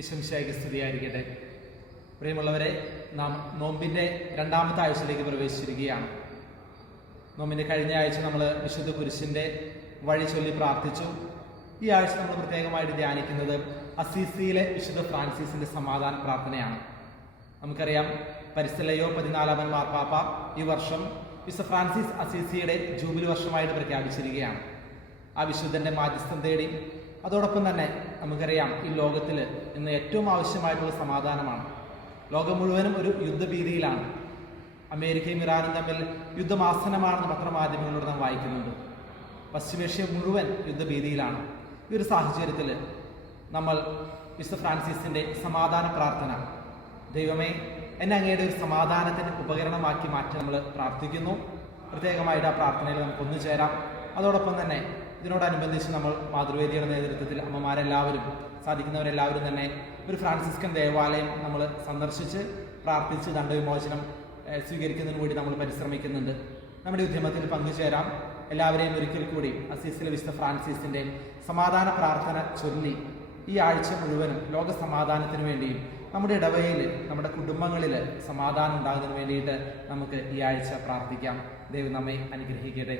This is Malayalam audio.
ഈശോമിശിഹായ്ക്ക് സ്തുതിയായിരിക്കട്ടെ. പ്രിയമുള്ളവരെ, നാം നോമ്പിൻ്റെ രണ്ടാമത്തെ ആഴ്ചയിലേക്ക് പ്രവേശിച്ചിരിക്കുകയാണ്. നോമ്പിൻ്റെ കഴിഞ്ഞ ആഴ്ച നമ്മൾ വിശുദ്ധ കുരിശിൻ്റെ വഴി ചൊല്ലി പ്രാർത്ഥിച്ചു. ഈ ആഴ്ച നമ്മൾ പ്രത്യേകമായിട്ട് ധ്യാനിക്കുന്നത് അസീസിയിലെ വിശുദ്ധ ഫ്രാൻസിസിൻ്റെ സമാധാന പ്രാർത്ഥനയാണ്. നമുക്കറിയാം, പരിസ്ഥിതി ലയോ 14 മാർപ്പാപ്പ ഈ വർഷം വിശുദ്ധ ഫ്രാൻസിസ് അസീസിയുടെ ജൂബിലി വർഷമായിട്ട് പ്രഖ്യാപിച്ചിരിക്കുകയാണ്. ആ വിശുദ്ധൻ്റെ മാധ്യസ്ഥം തേടി, അതോടൊപ്പം തന്നെ നമുക്കറിയാം, ഈ ലോകത്തിൽ ഇന്ന് ഏറ്റവും ആവശ്യമായിട്ടുള്ള സമാധാനമാണ്. ലോകം മുഴുവനും ഒരു യുദ്ധഭീതിയിലാണ്. അമേരിക്കയും ഇറാനും തമ്മിൽ യുദ്ധമാസന്നമാണെന്ന് പത്രമാധ്യമങ്ങളിലൂടെ നാം വായിക്കുന്നുണ്ട്. പശ്ചിമേഷ്യ മുഴുവൻ യുദ്ധഭീതിയിലാണ്. ഈ ഒരു സാഹചര്യത്തിൽ നമ്മൾ വിശുദ്ധ ഫ്രാൻസിസിൻ്റെ സമാധാന പ്രാർത്ഥന, ദൈവമേ എന്നെ അങ്ങയുടെ ഒരു സമാധാനത്തിന് ഉപകരണമാക്കി മാറ്റി നമ്മൾ പ്രാർത്ഥിക്കുന്നു. പ്രത്യേകമായിട്ട് ആ പ്രാർത്ഥനയിൽ നമുക്ക് ഒന്നുചേരാം. അതോടൊപ്പം തന്നെ ഇതിനോടനുബന്ധിച്ച് നമ്മൾ മാതൃവേദിയുടെ നേതൃത്വത്തിൽ അമ്മമാരെല്ലാവരും, സാധിക്കുന്നവരെല്ലാവരും തന്നെ ഒരു ഫ്രാൻസിസ്കൻ ദേവാലയം നമ്മൾ സന്ദർശിച്ച് പ്രാർത്ഥിച്ച് ദണ്ഡവിമോചനം സ്വീകരിക്കുന്നതിന് വേണ്ടി നമ്മൾ പരിശ്രമിക്കുന്നുണ്ട്. നമ്മുടെ ഉദ്യമത്തിൽ പങ്കുചേരാം. എല്ലാവരെയും ഒരിക്കൽ കൂടി അസീസിലെ വിശുദ്ധ ഫ്രാൻസിസിൻ്റെ സമാധാന പ്രാർത്ഥന ചൊല്ലി ഈ ആഴ്ച മുഴുവനും ലോക സമാധാനത്തിന് വേണ്ടിയും നമ്മുടെ ഇടവകയിൽ, നമ്മുടെ കുടുംബങ്ങളിൽ സമാധാനം ഉണ്ടാകുന്നതിന് വേണ്ടിയിട്ട് നമുക്ക് ഈ ആഴ്ച പ്രാർത്ഥിക്കാം. ദൈവം നമ്മെ അനുഗ്രഹിക്കട്ടെ.